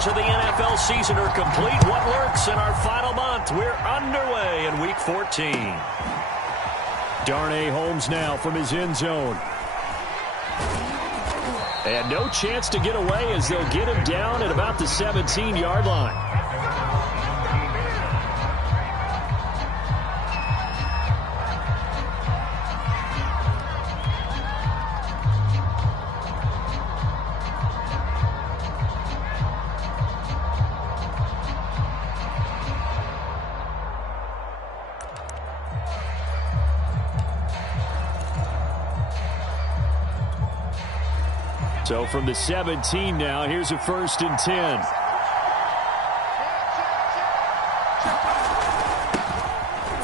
doors of the NFL season are complete. What lurks in our final month? We're underway in Week 14. Darnay Holmes now from his end zone. And no chance to get away as they'll get him down at about the 17-yard line. So from the 17 now, here's a 1st and 10.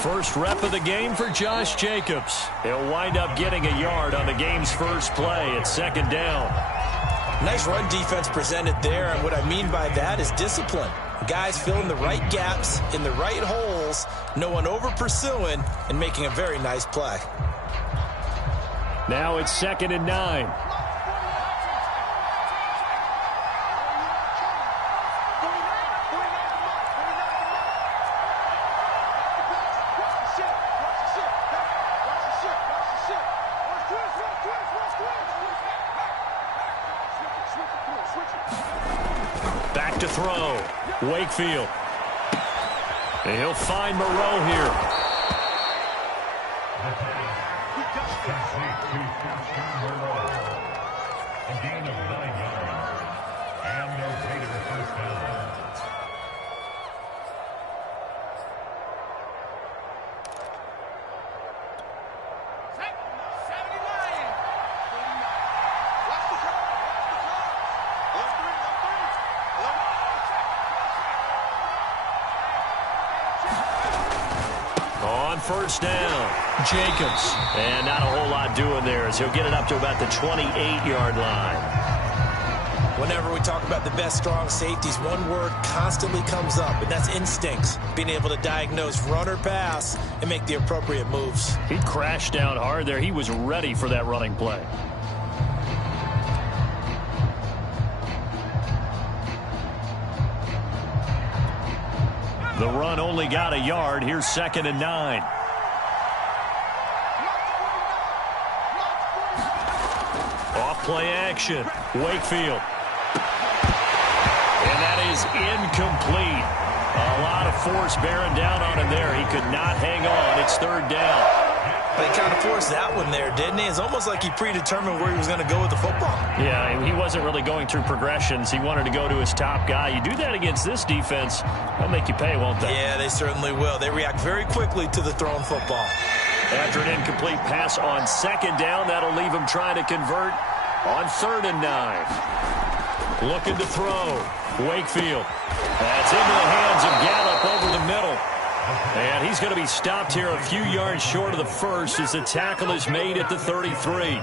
First rep of the game for Josh Jacobs. He'll wind up getting a yard on the game's first play at 2nd down. Nice run defense presented there, and what I mean by that is discipline. Guys filling the right gaps in the right holes, no one over pursuing, and making a very nice play. Now it's 2nd and 9. Back to throw. Wakefield. And he'll find Moreau here. A gain of 9 yards. And the Raiders first down. First down, Jacobs. And not a whole lot doing there as he'll get it up to about the 28-yard line. Whenever we talk about the best strong safeties, one word constantly comes up, and that's instincts. Being able to diagnose run or pass and make the appropriate moves. He crashed down hard there. He was ready for that running play. The run only got a yard. Here's 2nd and 9. Off play action. Wakefield. And that is incomplete. A lot of force bearing down on him there. He could not hang on. It's 3rd down. They kind of forced that one there, didn't he? It's almost like he predetermined where he was going to go with the football. Yeah, he wasn't really going through progressions. He wanted to go to his top guy. You do that against this defense, they'll make you pay, won't they? Yeah, they certainly will. They react very quickly to the thrown football. After an incomplete pass on 2nd down, that'll leave him trying to convert on 3rd and 9. Looking to throw. Wakefield. That's into the hands of Gallup over the middle. And he's going to be stopped here a few yards short of the first as the tackle is made at the 33.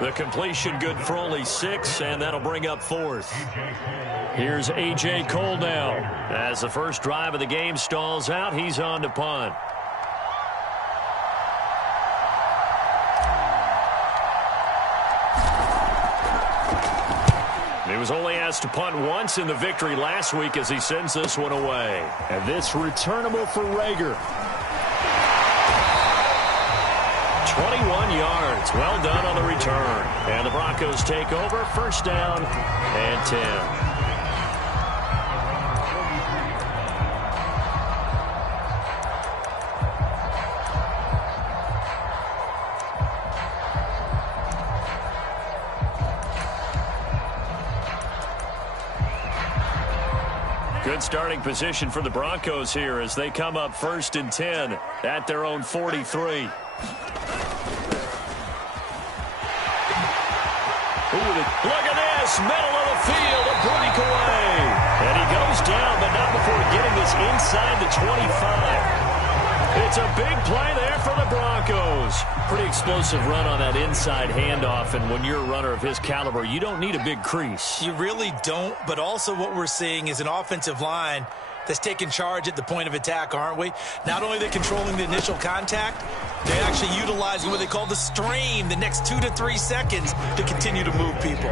The completion good for only 6, and that'll bring up 4th. Here's A.J. Cole now. As the first drive of the game stalls out, he's on to punt. He was only asked to punt once in the victory last week as he sends this one away. And this returnable for Rager. 21 yards. Well done on the return. And the Broncos take over. 1st down and 10. Good starting position for the Broncos here as they come up 1st and 10 at their own 43. Look at this, middle of the field, a breakaway. And he goes down, but not before getting this inside the 25. It's a big play there for the Broncos. Pretty explosive run on that inside handoff, and when you're a runner of his caliber, you don't need a big crease. You really don't, but also what we're seeing is an offensive line that's taking charge at the point of attack, aren't we? Not only are they controlling the initial contact, they're actually utilizing what they call the strain the next 2 to 3 seconds to continue to move people.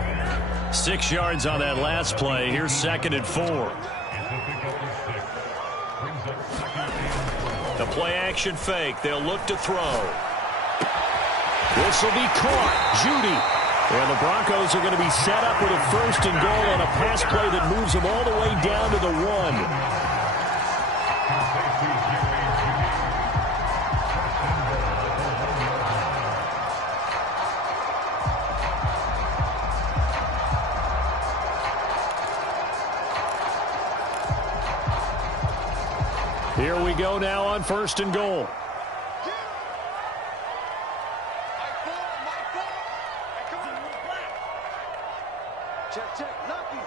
6 yards on that last play. Here's 2nd and 4. The play-action fake. They'll look to throw. This will be caught. Judy. And the Broncos are going to be set up with a 1st and goal on a pass play that moves them all the way down to the 1. Here we go now on 1st and goal. Check. Lucky.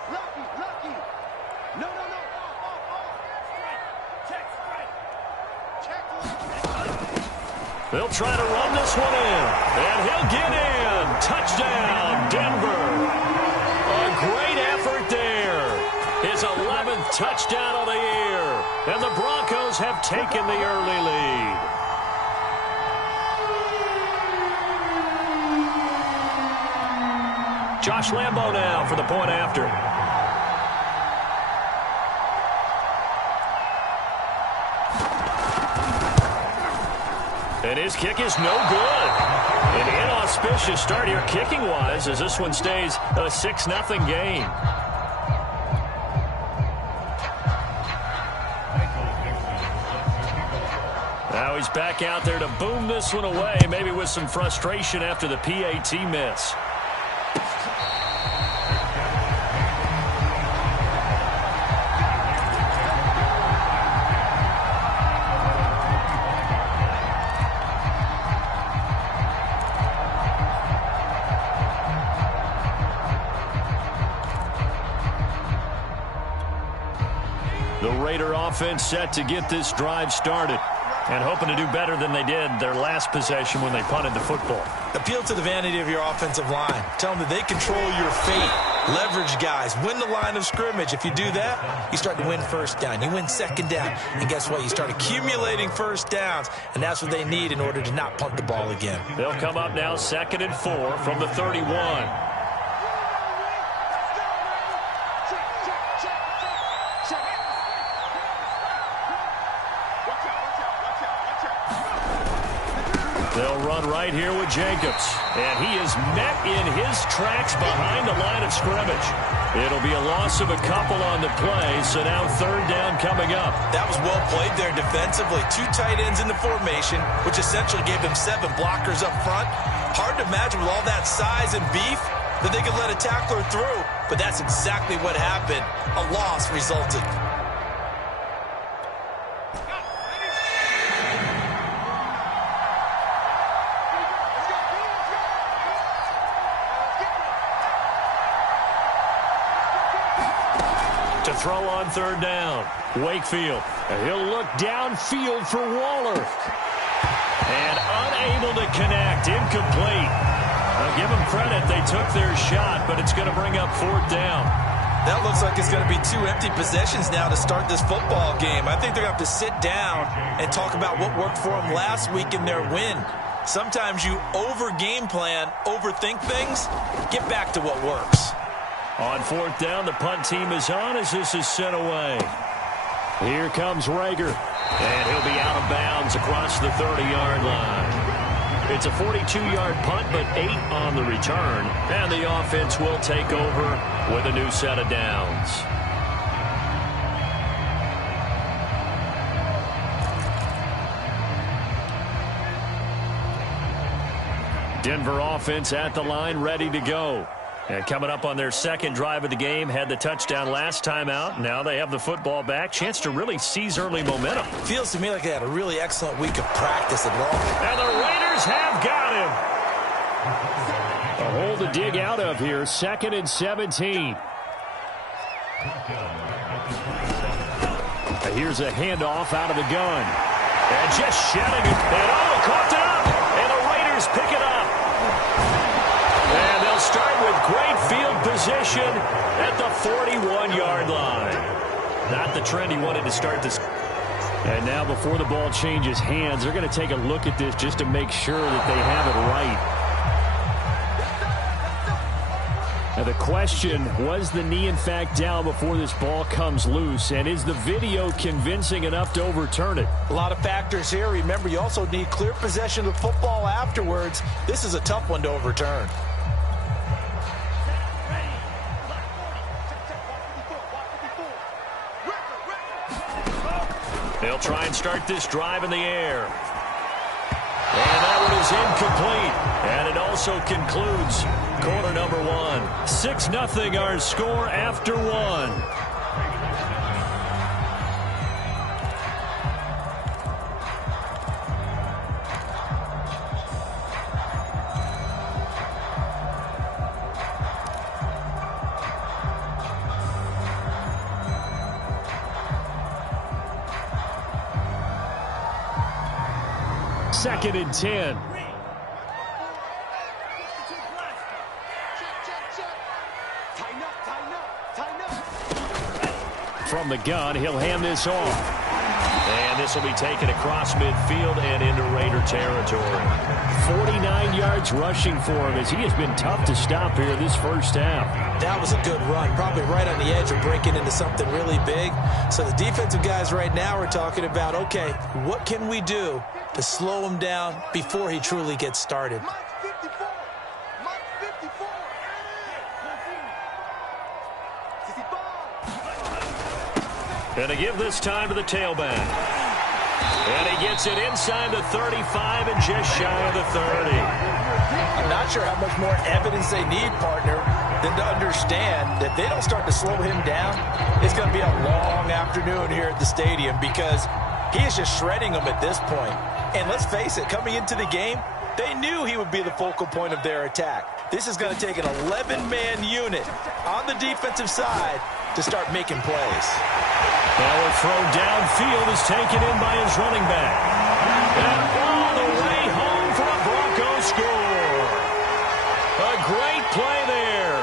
No. Check. They'll try to run this one in. And he'll get in. Touchdown, Denver. A great effort there. His 11th touchdown of the year. And the Broncos have taken the early lead. Josh Lambo now for the point after. And his kick is no good. An inauspicious start here kicking-wise as this one stays a 6-0 game. Now he's back out there to boom this one away, maybe with some frustration after the PAT miss. The Raider offense set to get this drive started and hoping to do better than they did their last possession when they punted the football. Appeal to the vanity of your offensive line. Tell them that they control your fate. Leverage guys. Win the line of scrimmage. If you do that, you start to win 1st down. You win 2nd down. And guess what? You start accumulating 1st downs. And that's what they need in order to not punt the ball again. They'll come up now 2nd and 4 from the 31. They'll run right here with Jacobs. And he is met in his tracks behind the line of scrimmage. It'll be a loss of a couple on the play, so now 3rd down coming up. That was well played there defensively. 2 tight ends in the formation, which essentially gave them 7 blockers up front. Hard to imagine with all that size and beef that they could let a tackler through, but that's exactly what happened. A loss resulted. To throw on 3rd down, Wakefield. And he'll look downfield for Waller. And unable to connect, incomplete. I'll give them credit, they took their shot, but it's going to bring up 4th down. That looks like it's going to be 2 empty possessions now to start this football game. I think they're going to have to sit down and talk about what worked for them last week in their win. Sometimes you over-game plan, overthink things. Get back to what works. On 4th down, the punt team is on as this is sent away. Here comes Rager. And he'll be out of bounds across the 30-yard line. It's a 42-yard punt, but 8 on the return. And the offense will take over with a new set of downs. Denver offense at the line, ready to go. And coming up on their 2nd drive of the game, had the touchdown last time out. Now they have the football back. Chance to really seize early momentum. Feels to me like they had a really excellent week of practice at long. And the Raiders have got him. A hole to dig out of here. 2nd and 17. Here's a handoff out of the gun. And just shedding it. And caught it up. And the Raiders pick it up. And they'll start with great field position at the 41-yard line. Not the trend he wanted to start this. And now before the ball changes hands, they're going to take a look at this just to make sure that they have it right. The question, was the knee in fact down before this ball comes loose? And is the video convincing enough to overturn it? A lot of factors here. Remember, you also need clear possession of the football afterwards. This is a tough one to overturn. They'll try and start this drive in the air. And that one is incomplete. And it also concludes quarter number 1. 6-0 our score after 1. Second and 10. From the gun, he'll hand this off. And this will be taken across midfield and into Raider territory. 49 yards rushing for him as he has been tough to stop here this first half. That was a good run, probably right on the edge of breaking into something really big. So the defensive guys right now are talking about, okay, what can we do to slow him down before he truly gets started? And to give this time to the tailback. And he gets it inside the 35 and just shy of the 30. I'm not sure how much more evidence they need, partner, than to understand that they don't start to slow him down. It's going to be a long afternoon here at the stadium because he is just shredding them at this point. And let's face it, coming into the game, they knew he would be the focal point of their attack. This is going to take an 11-man unit on the defensive side to start making plays. Now a throw downfield is taken in by his running back. And all the way home for a Broncos score. A great play there.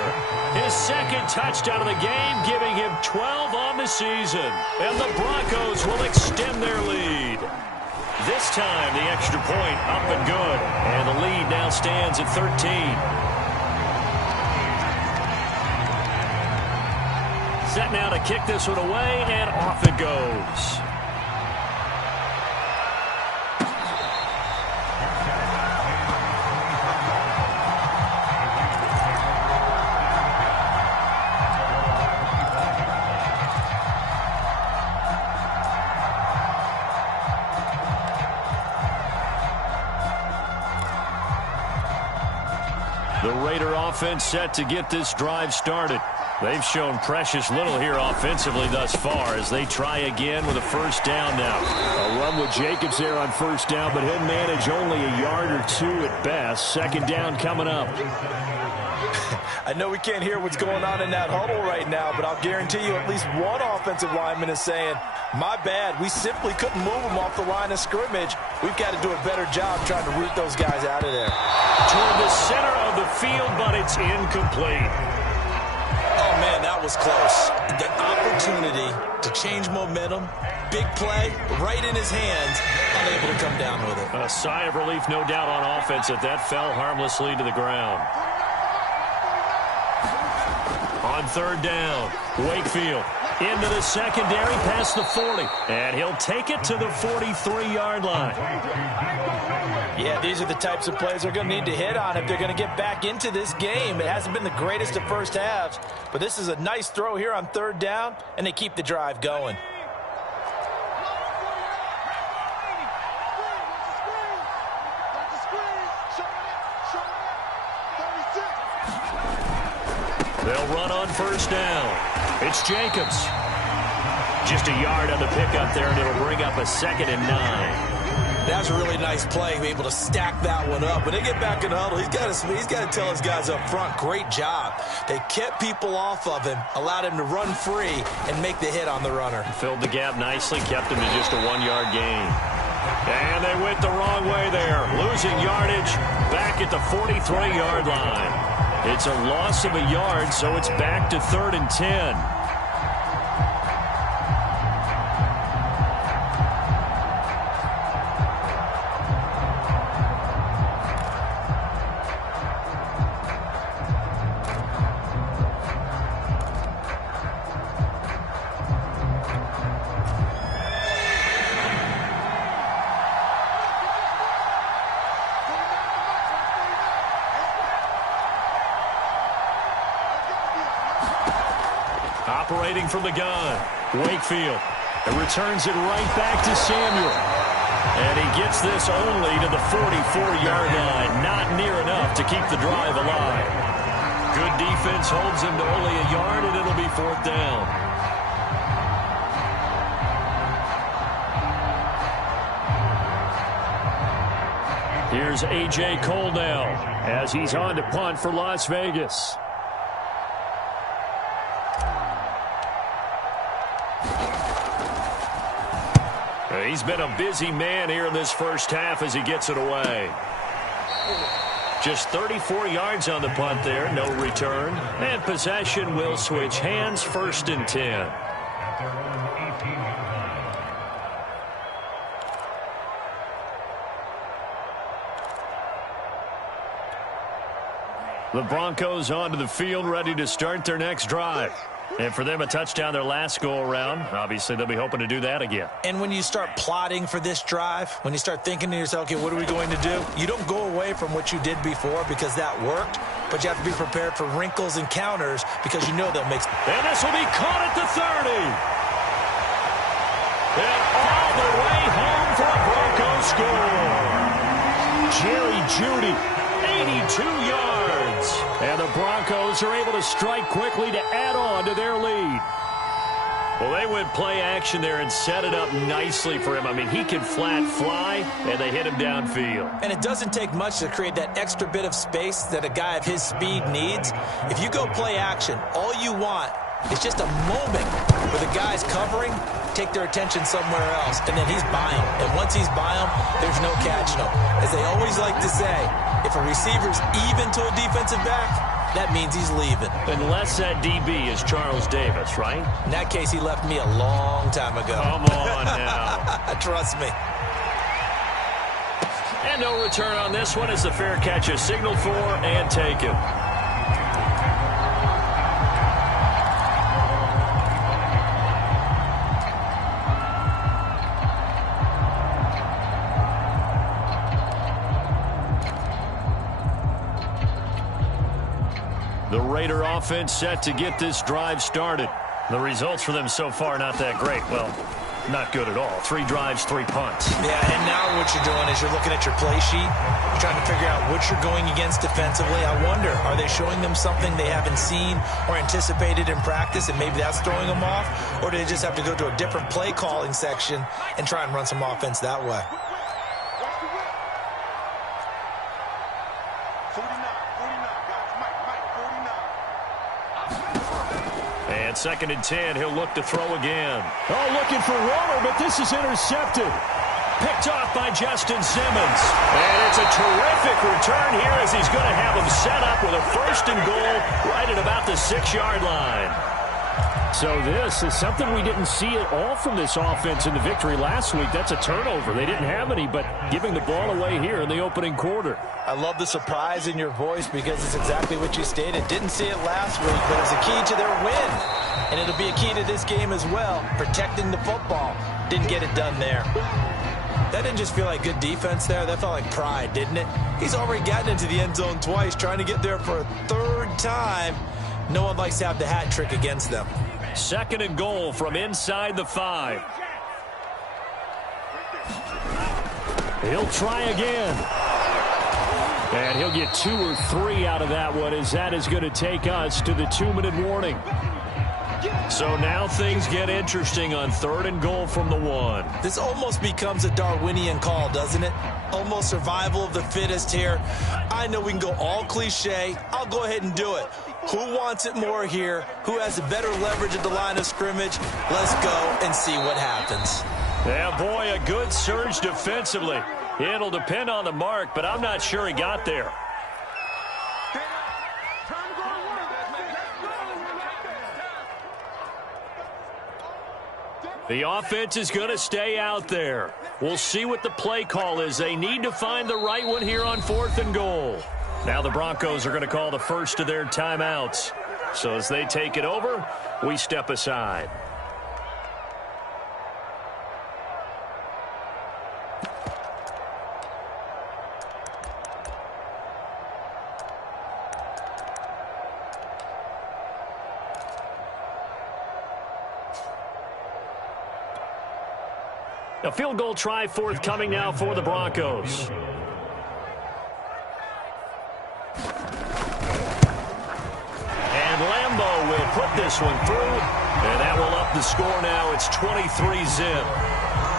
His second touchdown of the game, giving him 12 on the season. And the Broncos will extend their lead. This time, the extra point up and good. And the lead now stands at 13. Set now to kick this one away, and off it goes. The Raider offense set to get this drive started. They've shown precious little here offensively thus far as they try again with a first down now. A run with Jacobs there on first down, but he'll manage only a yard or two at best. Second down coming up. I know we can't hear what's going on in that huddle right now, but I'll guarantee you at least one offensive lineman is saying, my bad, we simply couldn't move them off the line of scrimmage. We've got to do a better job trying to root those guys out of there. Toward the center of the field, but it's incomplete. Oh, man, that was close. The opportunity to change momentum, big play, right in his hands, unable to come down with it. A sigh of relief, no doubt, on offense that fell harmlessly to the ground. On third down, Wakefield into the secondary past the 40. And he'll take it to the 43-yard line. Yeah, these are the types of plays they're going to need to hit on if they're going to get back into this game. It hasn't been the greatest of first halves, but this is a nice throw here on third down, and they keep the drive going. They'll run on first down. It's Jacobs. Just a yard on the pickup there, and it'll bring up a 2nd and 9. That's a really nice play, able to stack that one up. When they get back in the huddle, he's got to tell his guys up front, great job. They kept people off of him, allowed him to run free, and make the hit on the runner. Filled the gap nicely, kept him to just a 1-yard gain. And they went the wrong way there, losing yardage back at the 43-yard line. It's a loss of a yard, so it's back to 3rd and 10. Operating from the gun, Wakefield. And returns it right back to Samuel. And he gets this only to the 44-yard line. Not near enough to keep the drive alive. Good defense holds him to only a yard, and it'll be 4th down. Here's A.J. Cole now as he's on to punt for Las Vegas. He's been a busy man here in this first half as he gets it away. Just 34 yards on the punt there, no return. And possession will switch hands, 1st and 10. At their own 18-yard line. The Broncos onto the field, ready to start their next drive. And for them, a touchdown their last go-around. Obviously, they'll be hoping to do that again. And when you start plotting for this drive, when you start thinking to yourself, okay, what are we going to do? You don't go away from what you did before because that worked, but you have to be prepared for wrinkles and counters because you know they'll make... And this will be caught at the 30. And all the way home for a Broncos score. Jerry Jeudy, 82 yards. And the Broncos are able to strike quickly to add on to their lead. Well, they went play action there and set it up nicely for him. I mean, he can flat fly, and they hit him downfield. And it doesn't take much to create that extra bit of space that a guy of his speed needs. If you go play action, all you want is just a moment where the guy's covering, take their attention somewhere else, and then he's by him. And once he's by him, there's no catching him. As they always like to say, if a receiver's even to a defensive back, that means he's leaving. Unless that DB is Charles Davis, right? In that case, he left me a long time ago. Come on now. Trust me. And no return on this one as the fair catch is signaled for and taken. The Raider offense set to get this drive started. The results for them so far not that great. Well, not good at all. 3 drives, 3 punts. Yeah, and now what you're doing is you're looking at your play sheet. You're trying to figure out what you're going against defensively. I wonder, are they showing them something they haven't seen or anticipated in practice, and maybe that's throwing them off? Or do they just have to go to a different play calling section and try and run some offense that way? 2nd and 10, he'll look to throw again. Oh, looking for Waller, but this is intercepted. Picked off by Justin Simmons. And it's a terrific return here as he's going to have him set up with a 1st and goal right at about the 6-yard line. So this is something we didn't see at all from this offense in the victory last week. That's a turnover. They didn't have any, but giving the ball away here in the opening quarter. I love the surprise in your voice because it's exactly what you stated. Didn't see it last week, but it's a key to their win. And it'll be a key to this game as well, protecting the football. Didn't get it done there. That didn't just feel like good defense there. That felt like pride, didn't it? He's already gotten into the end zone twice, trying to get there for a 3rd time. No one likes to have the hat trick against them. 2nd and goal from inside the 5. He'll try again. And he'll get 2 or 3 out of that one, as that is going to take us to the 2-minute warning. So now things get interesting on 3rd and goal from the 1. This almost becomes a Darwinian call, doesn't it? Almost survival of the fittest here. I know we can go all cliche. I'll go ahead and do it. Who wants it more here? Who has the better leverage at the line of scrimmage? Let's go and see what happens. Yeah, boy, a good surge defensively. It'll depend on the mark, but I'm not sure he got there. The offense is going to stay out there. We'll see what the play call is. They need to find the right one here on 4th and goal. Now the Broncos are going to call the first of their timeouts. So as they take it over, we step aside. A field goal try forthcoming now for the Broncos. And Lambeau will put this one through, and that will up the score now. It's 23-zip.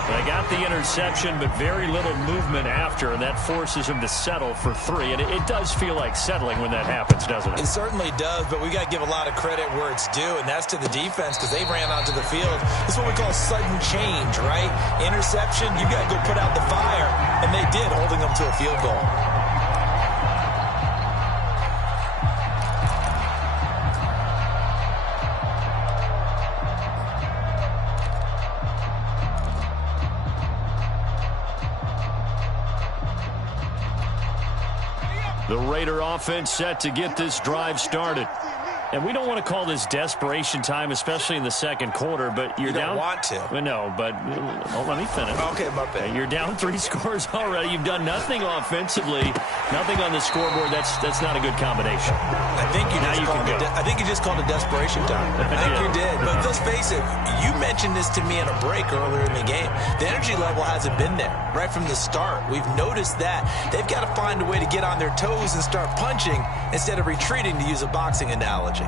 They got the interception, but very little movement after, and that forces him to settle for 3. And it does feel like settling when that happens, doesn't it? It certainly does, but we got to give a lot of credit where it's due, and that's to the defense because they ran onto the field. This is what we call sudden change, right? Interception, you got to go put out the fire, and they did, holding them to a field goal. The Raider offense set to get this drive started. And we don't want to call this desperation time, especially in the second quarter, but you're down. You don't want to. Well, no, but let me finish. Okay, my bad. You're down 3 scores already. You've done nothing offensively, nothing on the scoreboard. That's not a good combination. I think you just called it desperation time. I think you did. But let's face it, you mentioned this to me in a break earlier in the game. The energy level hasn't been there right from the start. We've noticed that. They've got to find a way to get on their toes and start punching instead of retreating, to use a boxing analogy.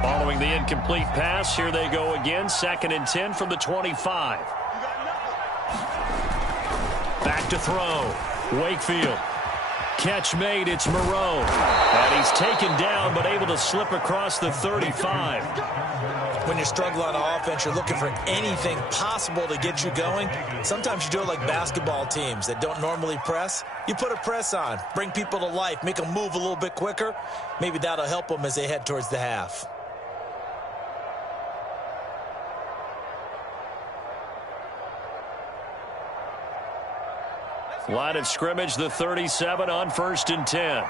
Following the incomplete pass, here they go again. 2nd and 10 from the 25. Back to throw. Wakefield. Catch made. It's Moreau. And he's taken down, but able to slip across the 35. When you're struggling on offense, you're looking for anything possible to get you going. Sometimes you do it like basketball teams that don't normally press. You put a press on, bring people to life, make them move a little bit quicker. Maybe that'll help them as they head towards the half. Line of scrimmage, the 37 on 1st and 10.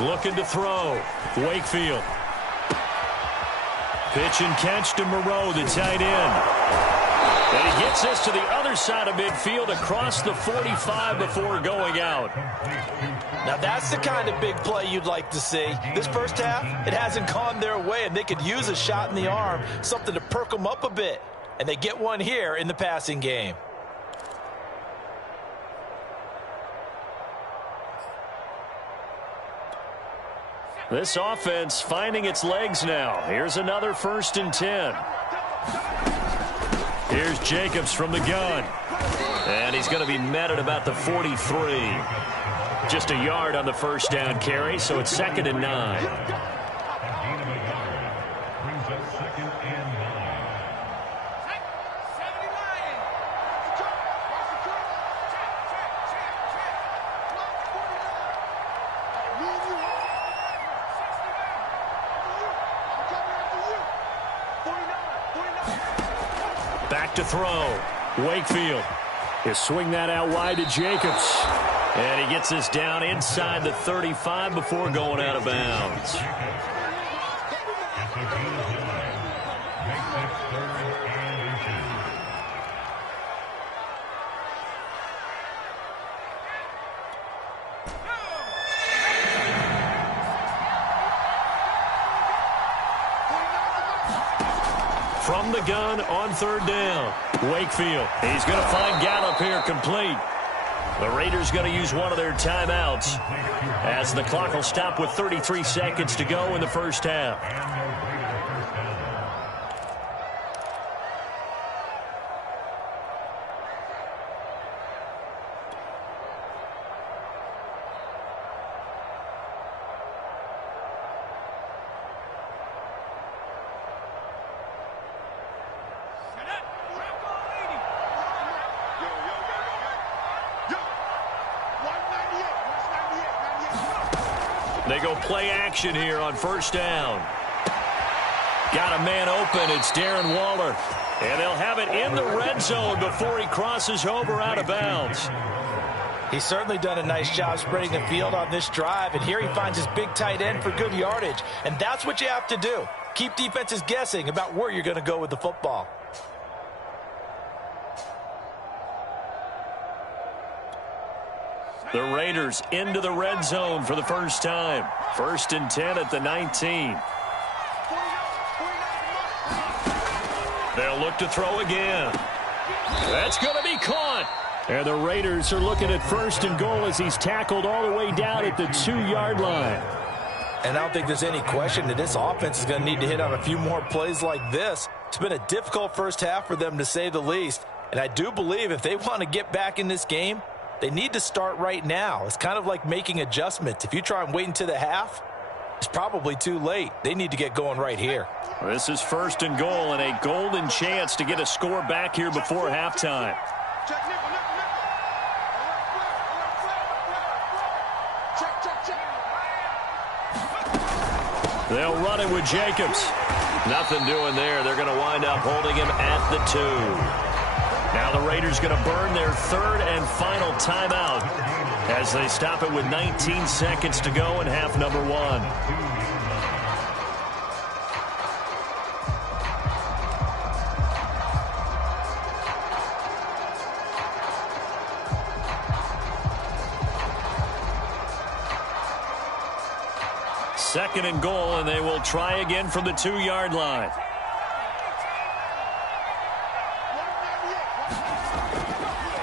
Looking to throw. Wakefield. Pitch and catch to Moreau, the tight end. And he gets this to the other side of midfield across the 45 before going out. Now that's the kind of big play you'd like to see. This first half, it hasn't gone their way, and they could use a shot in the arm, something to perk them up a bit. And they get one here in the passing game. This offense finding its legs now. Here's another 1st and 10. Here's Jacobs from the gun. And he's going to be met at about the 43. Just a yard on the first down carry, so it's 2nd and 9. Back to throw. Wakefield. He'll swing that out wide to Jacobs. And he gets this down inside the 35 before going out of bounds. From the gun on 3rd down. Wakefield. He's going to find Gallup here complete. The Raiders going to use one of their timeouts as the clock will stop with 33 seconds to go in the first half. They go play action here on 1st down. Got a man open. It's Darren Waller. And they'll have it in the red zone before he crosses over out of bounds. He's certainly done a nice job spreading the field on this drive. And here he finds his big tight end for good yardage. And that's what you have to do. Keep defenses guessing about where you're going to go with the football. The Raiders into the red zone for the first time. 1st and 10 at the 19. They'll look to throw again. That's going to be caught. And the Raiders are looking at 1st and goal as he's tackled all the way down at the 2-yard line. And I don't think there's any question that this offense is going to need to hit on a few more plays like this. It's been a difficult first half for them, to say the least. And I do believe if they want to get back in this game, they need to start right now. It's kind of like making adjustments. If you try and wait until the half, it's probably too late. They need to get going right here. This is 1st and goal and a golden chance to get a score back here before halftime. They'll run it with Jacobs. Nothing doing there. They're going to wind up holding him at the 2. Now the Raiders going to burn their 3rd and final timeout as they stop it with 19 seconds to go in half number 1. Second and goal, and they will try again from the 2-yard line.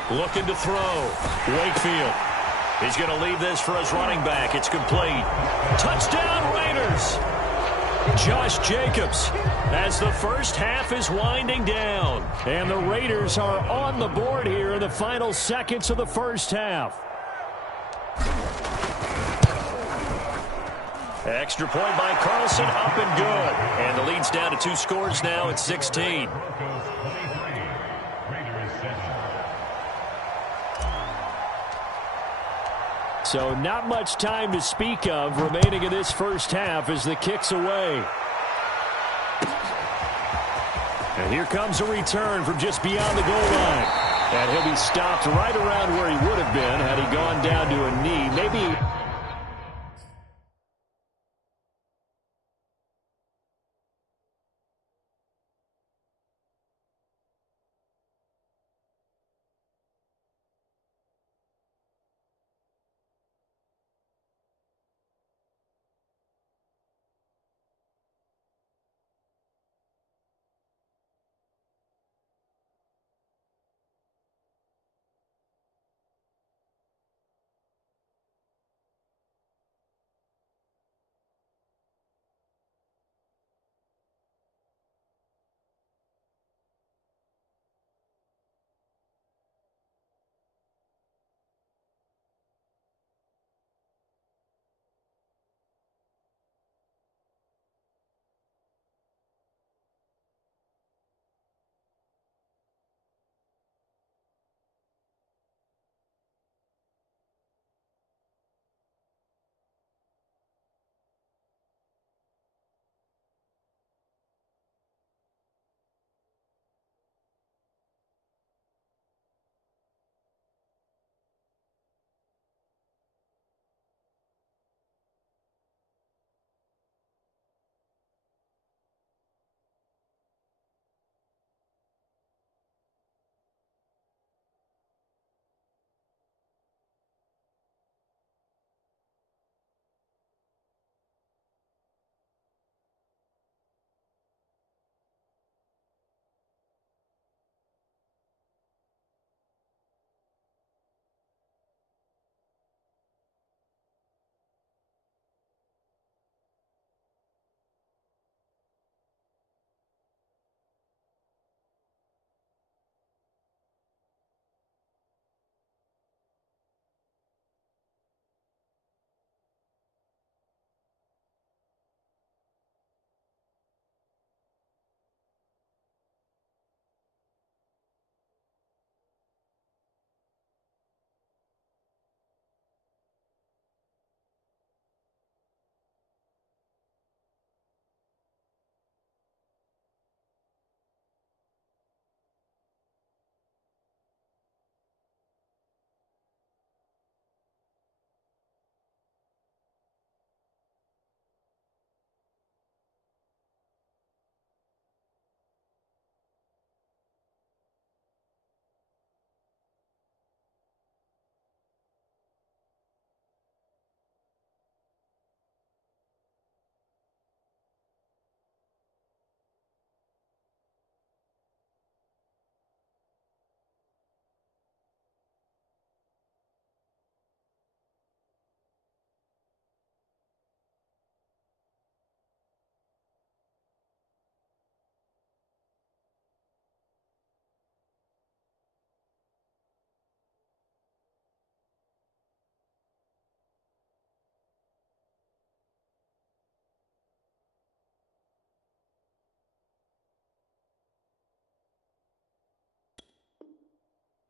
Looking to throw. Wakefield. He's going to leave this for his running back. It's complete. Touchdown, Raiders! Josh Jacobs as the first half is winding down. And the Raiders are on the board here in the final seconds of the first half. Extra point by Carlson, up and good. And the lead's down to 2 scores now at 16. So not much time to speak of remaining in this first half as the kick's away. And here comes a return from just beyond the goal line. And he'll be stopped right around where he would have been had he gone down to a knee. Maybe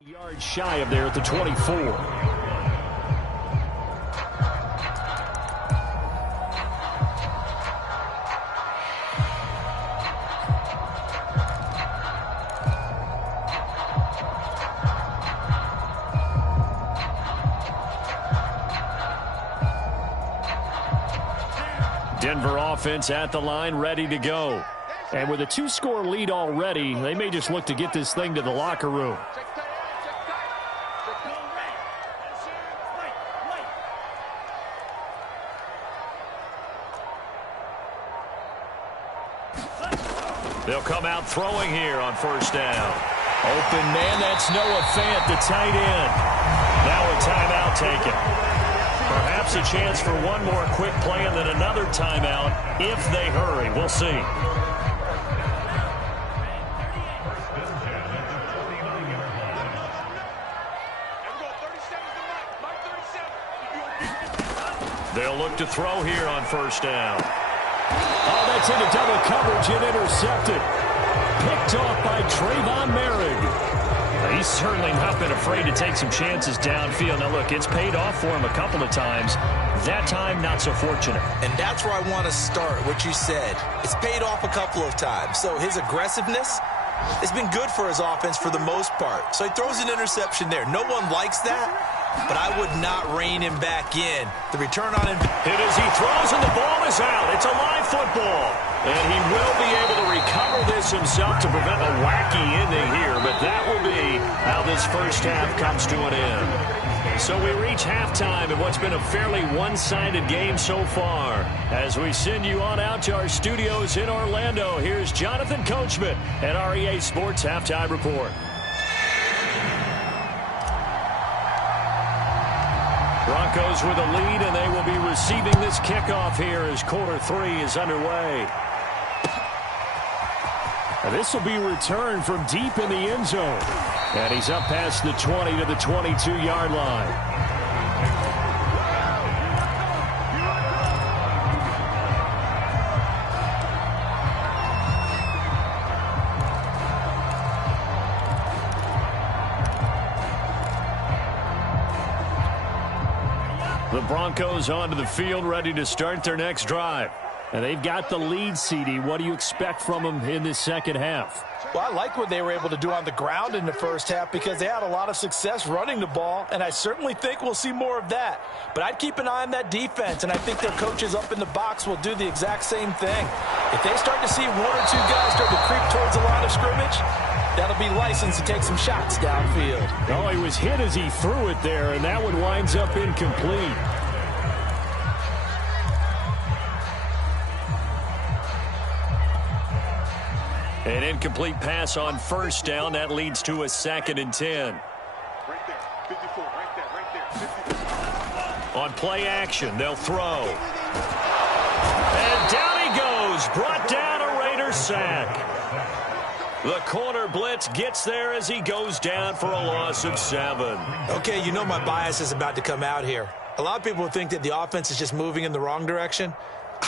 Yards shy of there at the 24. Denver offense at the line, ready to go. And with a 2-score lead already, they may just look to get this thing to the locker room. They'll come out throwing here on first down. Open man, that's Noah Fant, the tight end. Now a timeout taken. Perhaps a chance for one more quick play and then another timeout if they hurry. We'll see. They'll look to throw here on first down. Oh, that's into double coverage and intercepted. Picked off by Trayvon Merrick. He's certainly not been afraid to take some chances downfield. Now, look, it's paid off for him a couple of times. That time, not so fortunate. And that's where I want to start, what you said. It's paid off a couple of times. So his aggressiveness has been good for his offense for the most part. So he throws an interception there. No one likes that, but I would not rein him back in. The return on him. Hit as he throws, and the ball is out. It's a live football. And he will be able to recover this himself to prevent a wacky ending here. But that will be how this first half comes to an end. So we reach halftime in what's been a fairly one-sided game so far. As we send you on out to our studios in Orlando, here's Jonathan Coachman at REA Sports Halftime Report. Broncos with a lead, and they will be receiving this kickoff here as quarter 3 is underway. And this will be returned from deep in the end zone. And he's up past the 20 to the 22-yard line. The Broncos onto the field, ready to start their next drive. And they've got the lead, CD. What do you expect from them in this second half? Well, I like what they were able to do on the ground in the first half because they had a lot of success running the ball, and I certainly think we'll see more of that. But I'd keep an eye on that defense, and I think their coaches up in the box will do the exact same thing. If they start to see one or two guys start to creep towards the line of scrimmage, that'll be licensed to take some shots downfield. Oh, he was hit as he threw it there, and that one winds up incomplete. An incomplete pass on first down. That leads to a 2nd and 10. Right there, 54, right there, 54. On play action, they'll throw. And down he goes. Brought down a Raiders sack. The corner blitz gets there as he goes down for a loss of 7. Okay, you know my bias is about to come out here. A lot of people think that the offense is just moving in the wrong direction.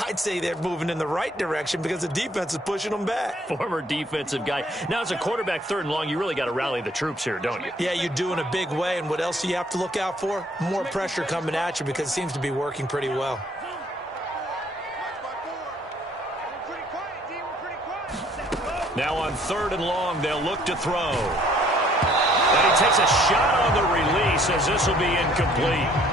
I'd say they're moving in the right direction because the defense is pushing them back. Former defensive guy. Now, as a quarterback 3rd and long, you really got to rally the troops here, don't you? Yeah, you do in a big way. And what else do you have to look out for? More pressure coming at you because it seems to be working pretty well. Now on 3rd and long, they'll look to throw. And he takes a shot on the release as this will be incomplete.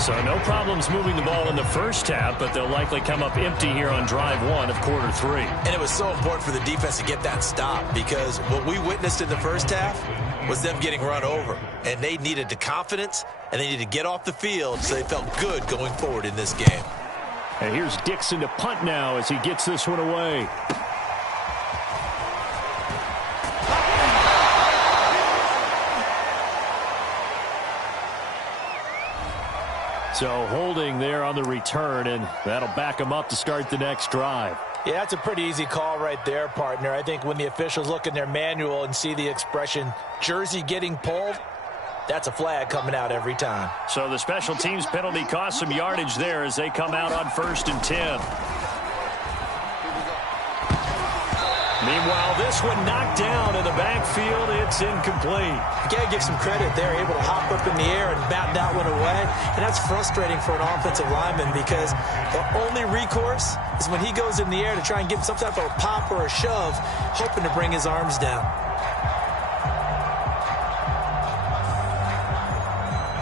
So no problems moving the ball in the first half, but they'll likely come up empty here on drive 1 of quarter 3. And it was so important for the defense to get that stop because what we witnessed in the first half was them getting run over. And they needed the confidence, and they needed to get off the field so they felt good going forward in this game. And here's Dixon to punt now as he gets this one away. So holding there on the return, and that'll back him up to start the next drive. Yeah, that's a pretty easy call right there, partner. I think when the officials look in their manual and see the expression jersey getting pulled, that's a flag coming out every time. So the special teams penalty cost some yardage there as they come out on 1st and 10. Meanwhile, this one knocked down in the backfield. It's incomplete. You got to give some credit. They're able to hop up in the air and bat that one away. And that's frustrating for an offensive lineman because the only recourse is when he goes in the air to try and give some type of a pop or a shove, hoping to bring his arms down.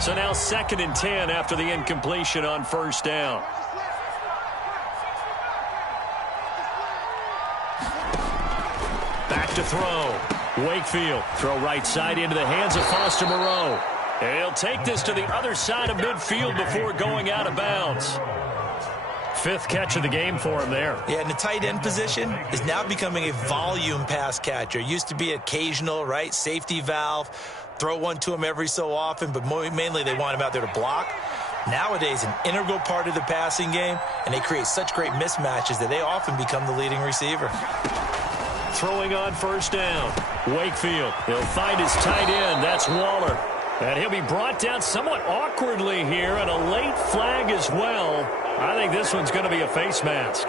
So now 2nd and 10 after the incompletion on 1st down. Back to throw. Wakefield. Throw right side into the hands of Foster Moreau. And he'll take this to the other side of midfield before going out of bounds. 5th catch of the game for him there. Yeah, and the tight end position is now becoming a volume pass catcher. Used to be occasional, right? Safety valve. Throw one to him every so often, but mainly they want him out there to block. Nowadays, an integral part of the passing game, and they create such great mismatches that they often become the leading receiver. Throwing on 1st down. Wakefield. He'll find his tight end. That's Waller. And he'll be brought down somewhat awkwardly here, and a late flag as well. I think this one's going to be a face mask.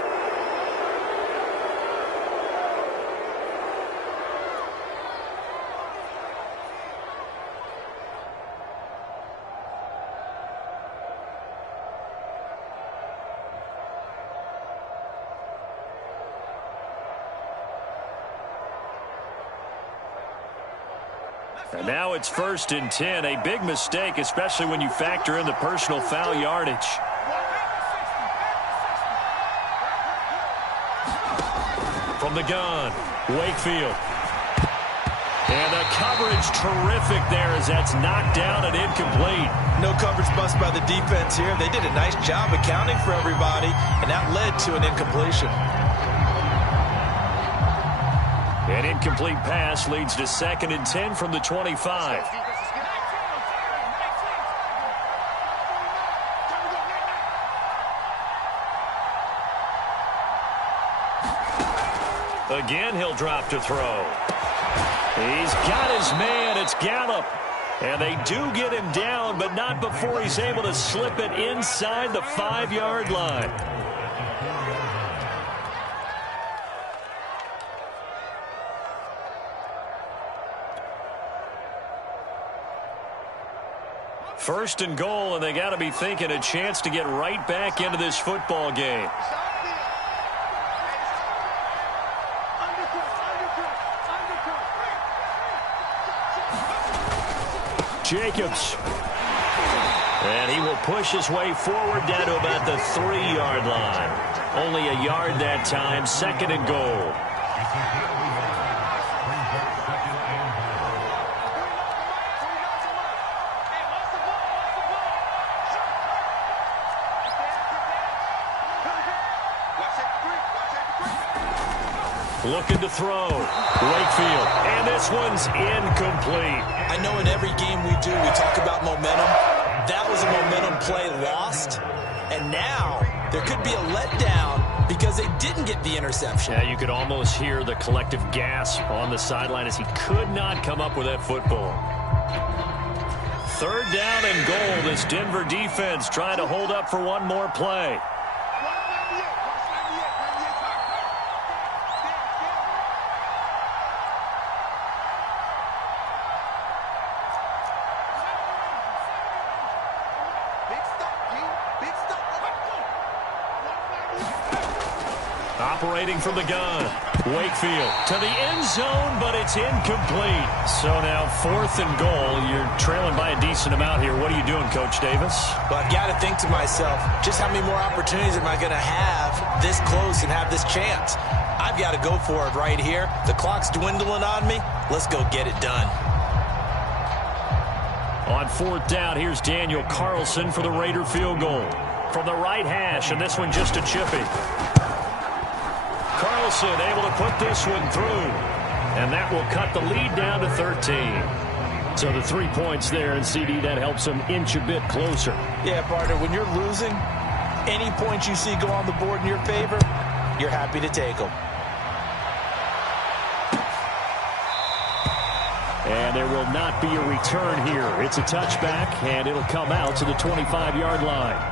And now it's 1st and 10. A big mistake, especially when you factor in the personal foul yardage. From the gun, Wakefield. And the coverage terrific there as that's knocked down and incomplete. No coverage bust by the defense here. They did a nice job accounting for everybody, and that led to an incompletion. An incomplete pass leads to 2nd and 10 from the 25. Again, he'll drop to throw. He's got his man. It's Gallup. And they do get him down, but not before he's able to slip it inside the 5-yard line. First and goal, and they got to be thinking a chance to get right back into this football game. Jacobs. And he will push his way forward down to about the 3-yard line. Only a yard that time, 2nd and goal. Looking to throw. Wakefield. And this one's incomplete. I know in every game we do, we talk about momentum. That was a momentum play lost. And now there could be a letdown because they didn't get the interception. Yeah, you could almost hear the collective gasp on the sideline as he could not come up with that football. 3rd down and goal. This Denver defense trying to hold up for one more play. Operating from the gun. Wakefield to the end zone, but it's incomplete. So now 4th and goal. You're trailing by a decent amount here. What are you doing, Coach Davis? Well, I've got to think to myself, just how many more opportunities am I going to have this close and have this chance? I've got to go for it right here. The clock's dwindling on me. Let's go get it done. On 4th down, here's Daniel Carlson for the Raider field goal. From the right hash, and this one just a chippy. Carlson able to put this one through. And that will cut the lead down to 13. So the 3 points there, and CD, that helps them inch a bit closer. Yeah, partner, when you're losing, any points you see go on the board in your favor, you're happy to take them. And there will not be a return here. It's a touchback, and it'll come out to the 25-yard line.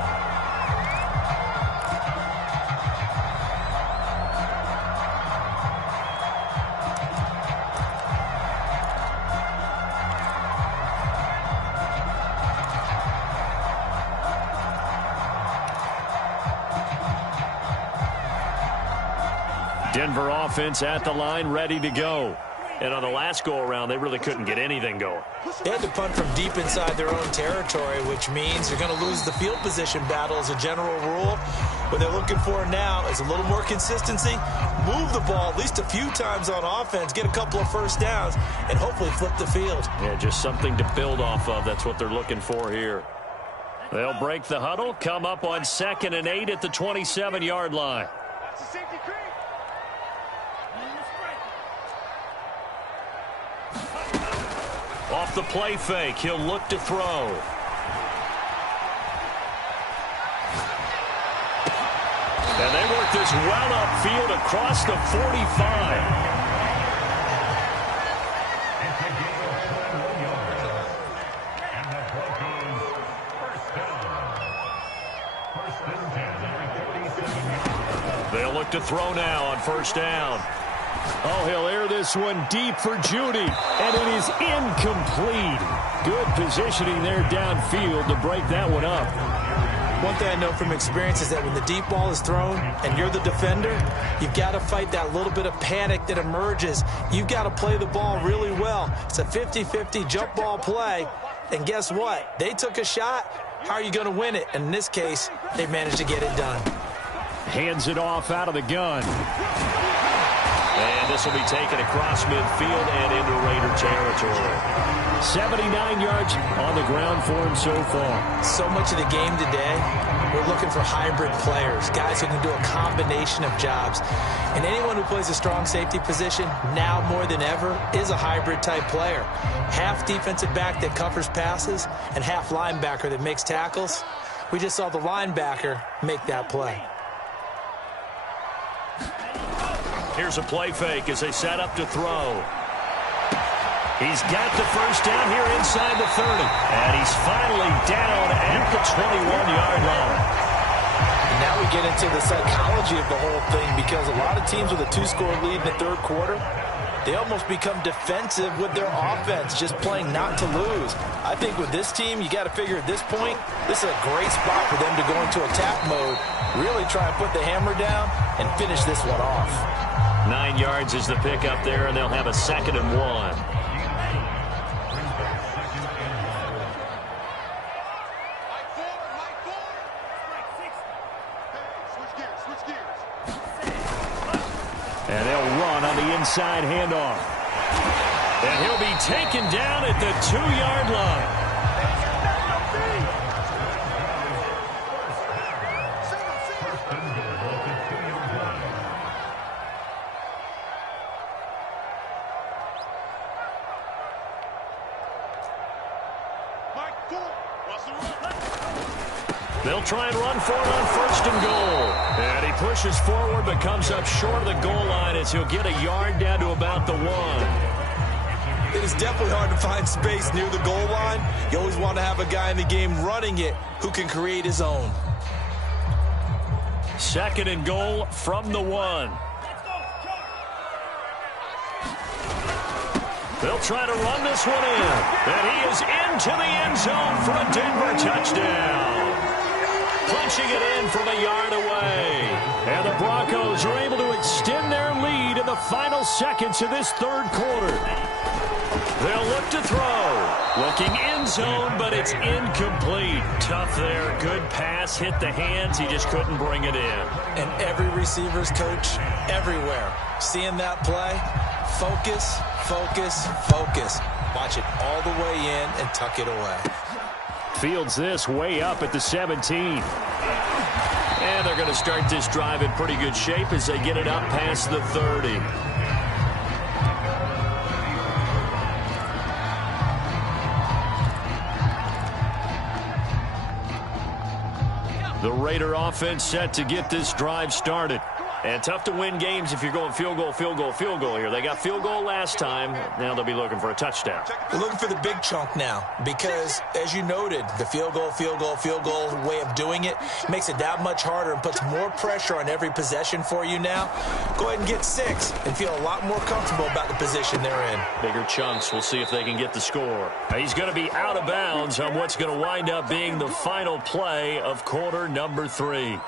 Denver offense at the line, ready to go. And on the last go-around, they really couldn't get anything going. They had to punt from deep inside their own territory, which means you're going to lose the field position battle as a general rule. What they're looking for now is a little more consistency, move the ball at least a few times on offense, get a couple of first downs, and hopefully flip the field. Yeah, just something to build off of. That's what they're looking for here. They'll break the huddle, come up on 2nd and 8 at the 27-yard line. That's a safety creep. Off the play fake, he'll look to throw. And they work this well upfield across the 45. And the Broncos first down. First and 10 at the 47-yard line. They'll look to throw now on 1st down. Oh, he'll air this one deep for Judy, and it is incomplete. Good positioning there downfield to break that one up. One thing I know from experience is that when the deep ball is thrown and you're the defender, you've got to fight that little bit of panic that emerges. You've got to play the ball really well. It's a 50-50 jump ball play, and guess what? They took a shot. How are you going to win it? And in this case, they managed to get it done. Hands it off out of the gun. And this will be taken across midfield and into Raider territory. 79 yards on the ground for him so far. So much of the game today, we're looking for hybrid players, guys who can do a combination of jobs. And anyone who plays a strong safety position, now more than ever, is a hybrid type player. Half defensive back that covers passes and half linebacker that makes tackles. We just saw the linebacker make that play. Here's a play fake as they set up to throw. He's got the first down here inside the 30. And he's finally down at the 21-yard line. Now we get into the psychology of the whole thing, because a lot of teams with a 2-score lead in the third quarter, they almost become defensive with their offense, just playing not to lose. I think with this team, you got to figure at this point, this is a great spot for them to go into attack mode, really try and put the hammer down and finish this one off. 9 yards is the pickup there, and they'll have a 2nd and 1. And they'll run on the inside handoff. And he'll be taken down at the 2-yard line. They'll try and run for it on 1st and goal. And he pushes forward but comes up short of the goal line as he'll get a yard down to about the 1. It is definitely hard to find space near the goal line. You always want to have a guy in the game running it who can create his own. 2nd and goal from the 1. They'll try to run this one in. And he is into the end zone for a Denver touchdown. Punching it in from a yard away. And the Broncos are able to extend their lead in the final seconds of this third quarter. They'll look to throw. Looking end zone, but it's incomplete. Tough there. Good pass. Hit the hands. He just couldn't bring it in. And every receiver's coach everywhere, seeing that play, focus, focus, focus. Watch it all the way in and tuck it away. Fields this way up at the 17. And they're going to start this drive in pretty good shape as they get it up past the 30. The Raider offense set to get this drive started. And tough to win games if you're going field goal, field goal, field goal here. They got field goal last time. Now they'll be looking for a touchdown. We're looking for the big chunk now because, as you noted, the field goal way of doing it makes it that much harder and puts more pressure on every possession for you now. Go ahead and get 6 and feel a lot more comfortable about the position they're in. Bigger chunks. We'll see if they can get the score. He's going to be out of bounds on what's going to wind up being the final play of quarter number 3.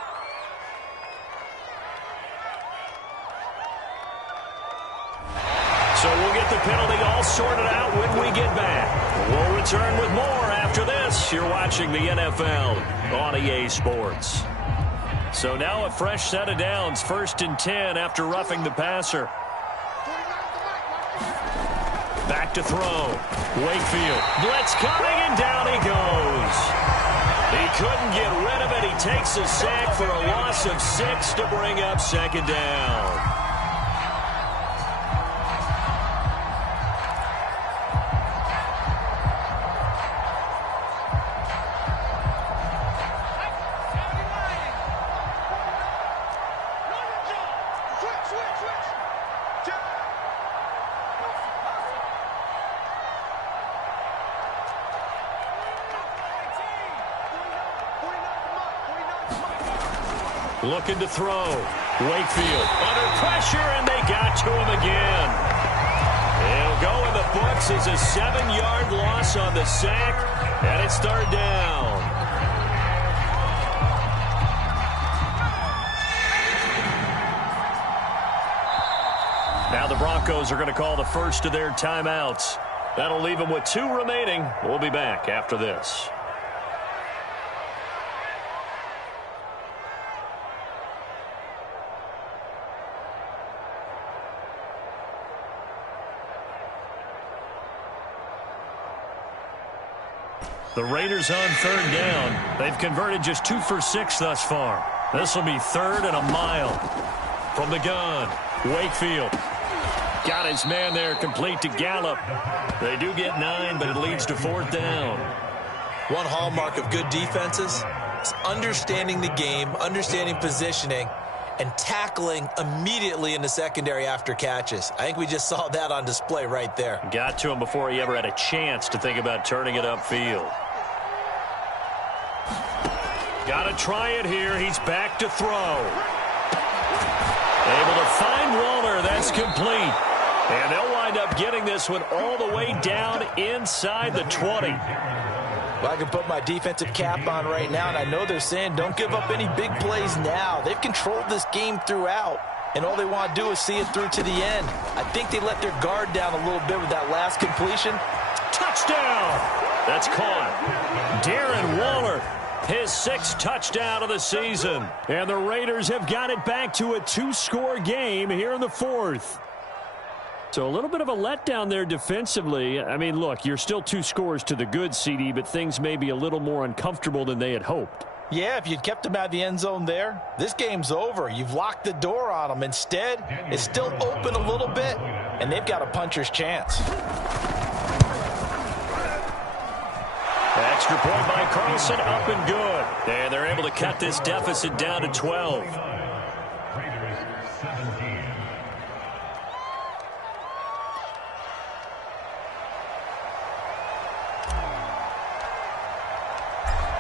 the penalty all sorted out when we get back. We'll return with more after this. You're watching the NFL on EA Sports. So now a fresh set of downs, 1st and 10 after roughing the passer. Back to throw. Wakefield. Blitz coming, and down he goes. He couldn't get rid of it. He takes a sack for a loss of 6 to bring up 2nd down. Looking to throw. Wakefield under pressure, and they got to him again. It'll go in the books as a 7-yard loss on the sack, and it's 3rd down. Now the Broncos are going to call the first of their timeouts. That'll leave them with 2 remaining. We'll be back after this. The Raiders on 3rd down. They've converted just 2 for 6 thus far. This will be 3rd and a mile. From the gun, Wakefield. Got his man there, complete to Gallup. They do get 9, but it leads to 4th down. One hallmark of good defenses is understanding the game, understanding positioning, and tackling immediately in the secondary after catches. I think we just saw that on display right there. Got to him before he ever had a chance to think about turning it upfield. Got to try it here. He's back to throw. Able to find Waller. That's complete. And they'll wind up getting this one all the way down inside the 20. Well, I can put my defensive cap on right now, and I know they're saying don't give up any big plays now. They've controlled this game throughout, and all they want to do is see it through to the end. I think they let their guard down a little bit with that last completion. Touchdown! That's caught. Darren Waller, his 6th touchdown of the season. And the Raiders have got it back to a 2-score game here in the 4th. So a little bit of a letdown there defensively. I mean, look, you're still 2 scores to the good, CD, but things may be a little more uncomfortable than they had hoped. Yeah, if you'd kept them out of the end zone there, this game's over. You've locked the door on them. Instead, it's still open a little bit, and they've got a puncher's chance. Extra point by Carlson, up and good. And they're able to cut this deficit down to 12. Raiders 17.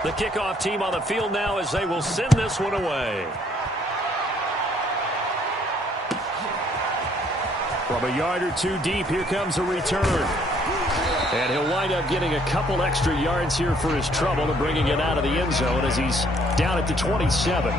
The kickoff team on the field now as they will send this one away. From a yard or 2 deep, here comes a return. And he'll wind up getting a couple extra yards here for his trouble and bringing it out of the end zone as he's down at the 27.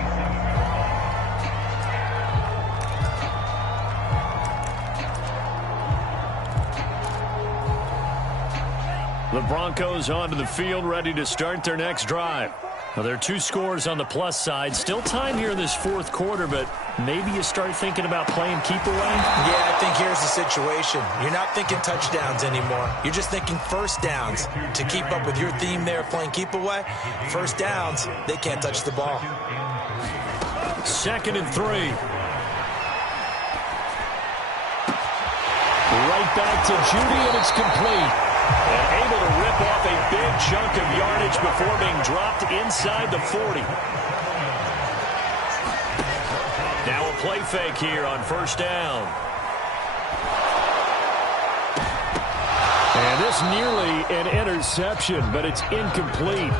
The Broncos onto the field, ready to start their next drive. Now, there are 2 scores on the plus side. Still time here in this 4th quarter, but maybe you start thinking about playing keep away? Yeah, I think here's the situation. You're not thinking touchdowns anymore. You're just thinking first downs. To keep up with your theme there, playing keep away, first downs, they can't touch the ball. 2nd and 3. Right back to Judy, and it's complete. And able to rip off a big chunk of yardage before being dropped inside the 40. Now a play fake here on 1st down. And this nearly an interception, but it's incomplete.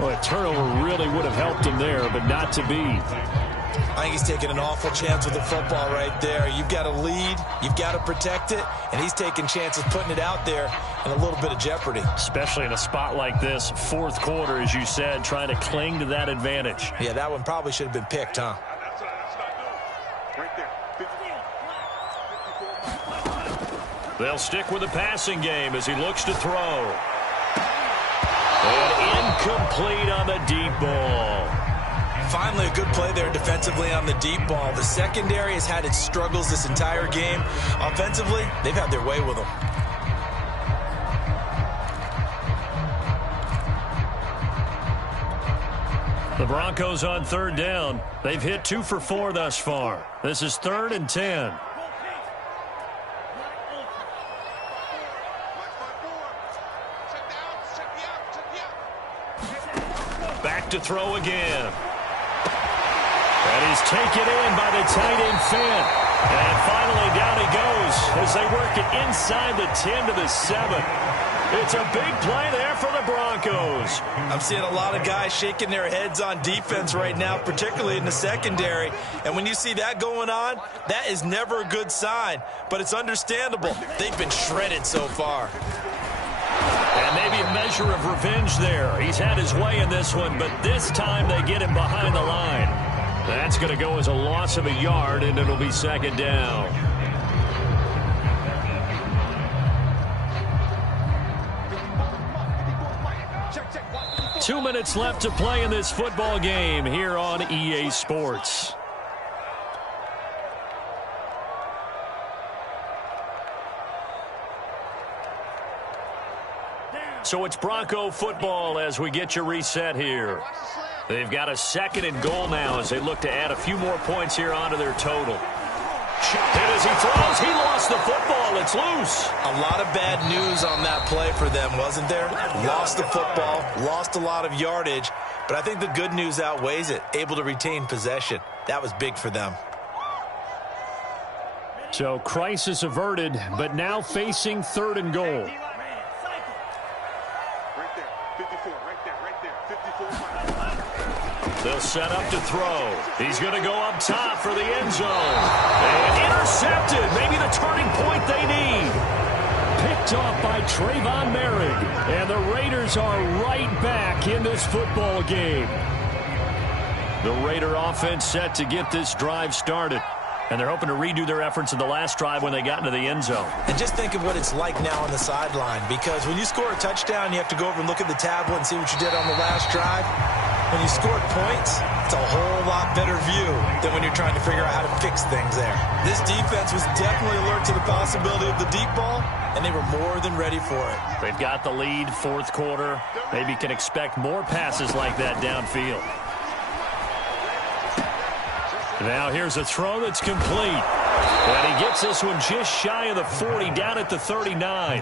Well, a turnover really would have helped him there, but not to be. I think he's taking an awful chance with the football right there. You've got to lead, you've got to protect it, and he's taking chances putting it out there in a little bit of jeopardy. Especially in a spot like this, 4th quarter, as you said, trying to cling to that advantage. Yeah, that one probably should have been picked, huh? Right there. 54. They'll stick with the passing game as he looks to throw. And incomplete on the deep ball. Finally, a good play there defensively on the deep ball. The secondary has had its struggles this entire game. Offensively, they've had their way with them. The Broncos on third down. They've hit 2 for 4 thus far. This is 3rd and 10. Back to throw again. And he's taken in by the tight end Fant. And finally down he goes as they work it inside the 10 to the 7. It's a big play there for the Broncos. I'm seeing a lot of guys shaking their heads on defense right now, particularly in the secondary. And when you see that going on, that is never a good sign. But it's understandable. They've been shredded so far. And maybe a measure of revenge there. He's had his way in this one, but this time they get him behind the line. That's going to go as a loss of a yard, and it'll be 2nd down. Check. 2 minutes left to play in this football game here on EA Sports. So it's Bronco football as we get you reset here. They've got a 2nd and goal now as they look to add a few more points here onto their total. And as he throws, he lost the football. It's loose. A lot of bad news on that play for them, wasn't there? Lost the football, lost a lot of yardage, but I think the good news outweighs it. Able to retain possession. That was big for them. So crisis averted, but now facing 3rd and goal. They'll set up to throw. He's going to go up top for the end zone. And intercepted. Maybe the turning point they need. Picked off by Trayvon Merrick. And the Raiders are right back in this football game. The Raider offense set to get this drive started. And they're hoping to redo their efforts in the last drive when they got into the end zone. And just think of what it's like now on the sideline. Because when you score a touchdown, you have to go over and look at the tablet and see what you did on the last drive. When you scored points, it's a whole lot better view than when you're trying to figure out how to fix things there. This defense was definitely alert to the possibility of the deep ball, and they were more than ready for it. They've got the lead, 4th quarter. Maybe can expect more passes like that downfield. Now here's a throw that's complete. And he gets this one just shy of the 40, down at the 39.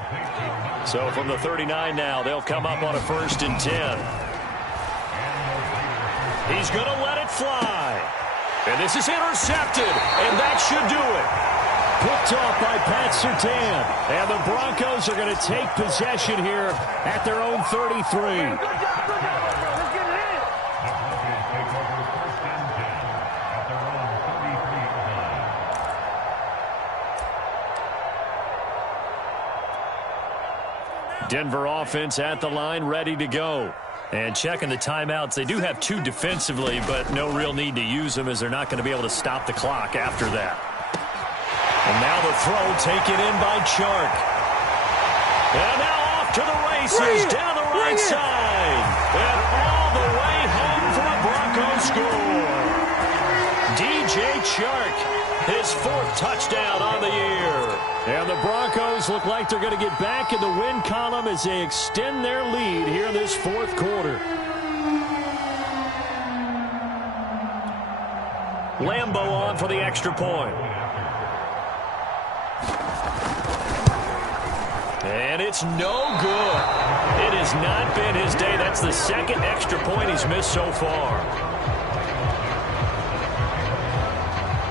So from the 39 now, they'll come up on a 1st and 10. He's going to let it fly. And this is intercepted, and that should do it. Picked off by Pat Surtain. And the Broncos are going to take possession here at their own 33. Denver offense at the line, ready to go. And checking the timeouts. They do have 2 defensively, but no real need to use them as they're not going to be able to stop the clock after that. And now the throw taken in by Chark. And now off to the races down the right side. And all the way home for a Broncos score. DJ Chark, his 4th touchdown on the year. And the Broncos look like they're going to get back in the win column as they extend their lead here in this 4th quarter. Lambo on for the extra point. And it's no good. It has not been his day. That's the 2nd extra point he's missed so far.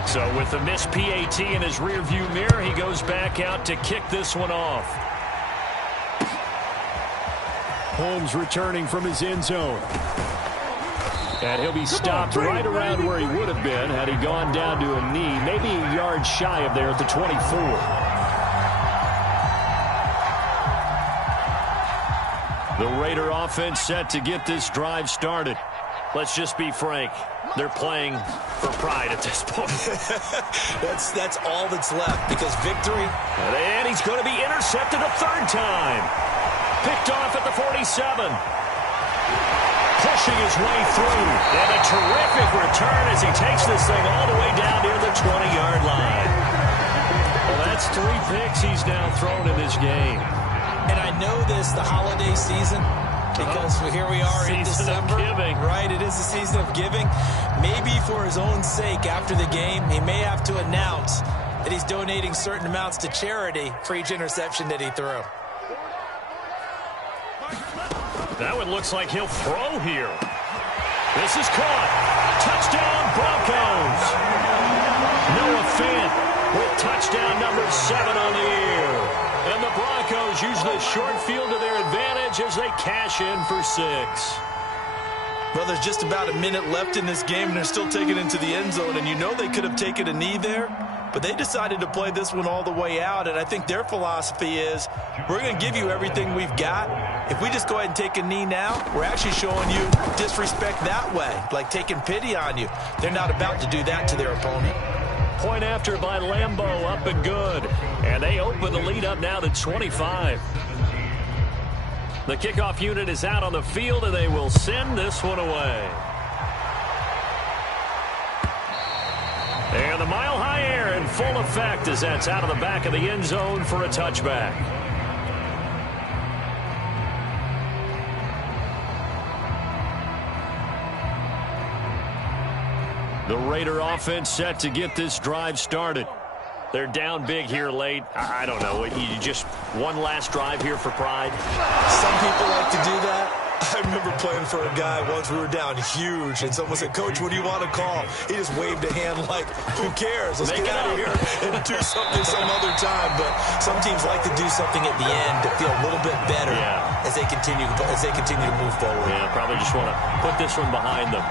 So with the missed PAT in his rearview mirror, he goes back out to kick this one off. Holmes returning from his end zone. And he'll be stopped right around where he would have been had he gone down to a knee, maybe a yard shy of there at the 24. The Raider offense set to get this drive started. Let's just be frank. They're playing for pride at this point. That's all that's left, because victory. And he's going to be intercepted a third time. Picked off at the 47. Pushing his way through. And a terrific return as he takes this thing all the way down near the 20-yard line. Well, that's 3 picks he's now thrown in this game. And I know this, the holiday season, because here we are in December. Giving. Right, it is the season of giving. Maybe for his own sake after the game, he may have to announce that he's donating certain amounts to charity for each interception that he threw. That one looks like he'll throw here. This is caught. Touchdown, Broncos. Noah Fant with touchdown number 7 on the year. And the Broncos use the short field to their advantage as they cash in for 6. Well, there's just about a minute left in this game, and they're still taking it into the end zone. And you know they could have taken a knee there, but they decided to play this one all the way out. And I think their philosophy is, we're going to give you everything we've got. If we just go ahead and take a knee now, we're actually showing you disrespect that way, like taking pity on you. They're not about to do that to their opponent. Point after by Lambo, up and good. And they open the lead up now to 25. The kickoff unit is out on the field, and they will send this one away. And the mile-high air in full effect as that's out of the back of the end zone for a touchback. The Raider offense set to get this drive started. They're down big here late. I don't know. You just one last drive here for pride? Some people like to do that. I remember playing for a guy once. We were down huge, and someone said, "Coach, what do you want to call?" He just waved a hand like, who cares? Let's get out of here and do something some other time. But some teams like to do something at the end to feel a little bit better as they continue to move forward. Yeah, probably just want to put this one behind them.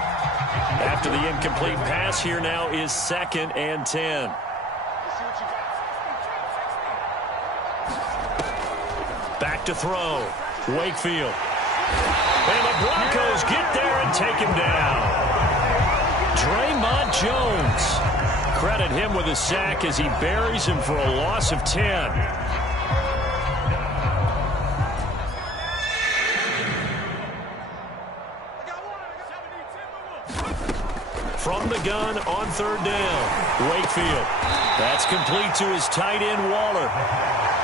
After the incomplete pass, here now is 2nd and 10. Back to throw. Wakefield. And the Broncos get there and take him down. Draymond Jones. Credit him with a sack as he buries him for a loss of 10. From the gun on 3rd down. Wakefield. That's complete to his tight end, Waller.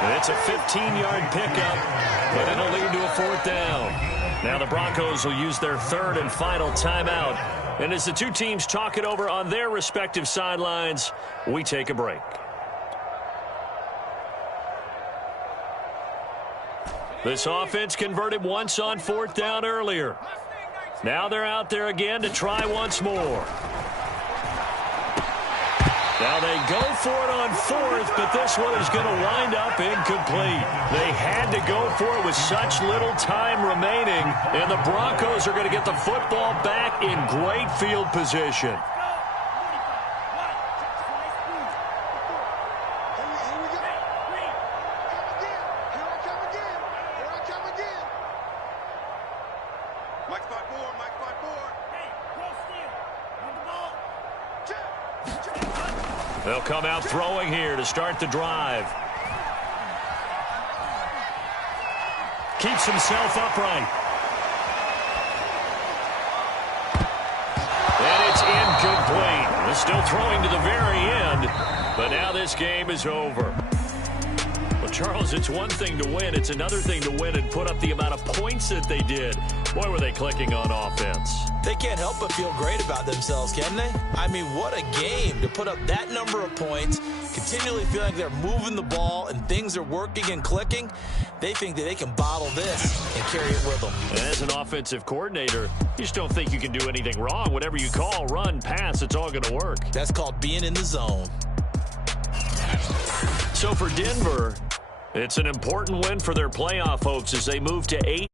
And it's a 15-yard pickup, but it'll lead to a 4th down. Now the Broncos will use their 3rd and final timeout. And as the two teams talk it over on their respective sidelines, we take a break. This offense converted once on 4th down earlier. Now they're out there again to try once more. Now they go for it on 4th, but this one is going to wind up incomplete. They had to go for it with such little time remaining, and the Broncos are going to get the football back in great field position. They'll come out throwing here to start the drive. Keeps himself upright. And it's incomplete. They're still throwing to the very end, but now this game is over. Well, Charles, it's one thing to win. It's another thing to win and put up the amount of points that they did. Boy, were they clicking on offense. They can't help but feel great about themselves, can they? I mean, what a game to put up that number of points, continually feel like they're moving the ball and things are working and clicking. They think that they can bottle this and carry it with them. And as an offensive coordinator, you just don't think you can do anything wrong. Whatever you call, run, pass, it's all going to work. That's called being in the zone. So for Denver, it's an important win for their playoff hopes as they move to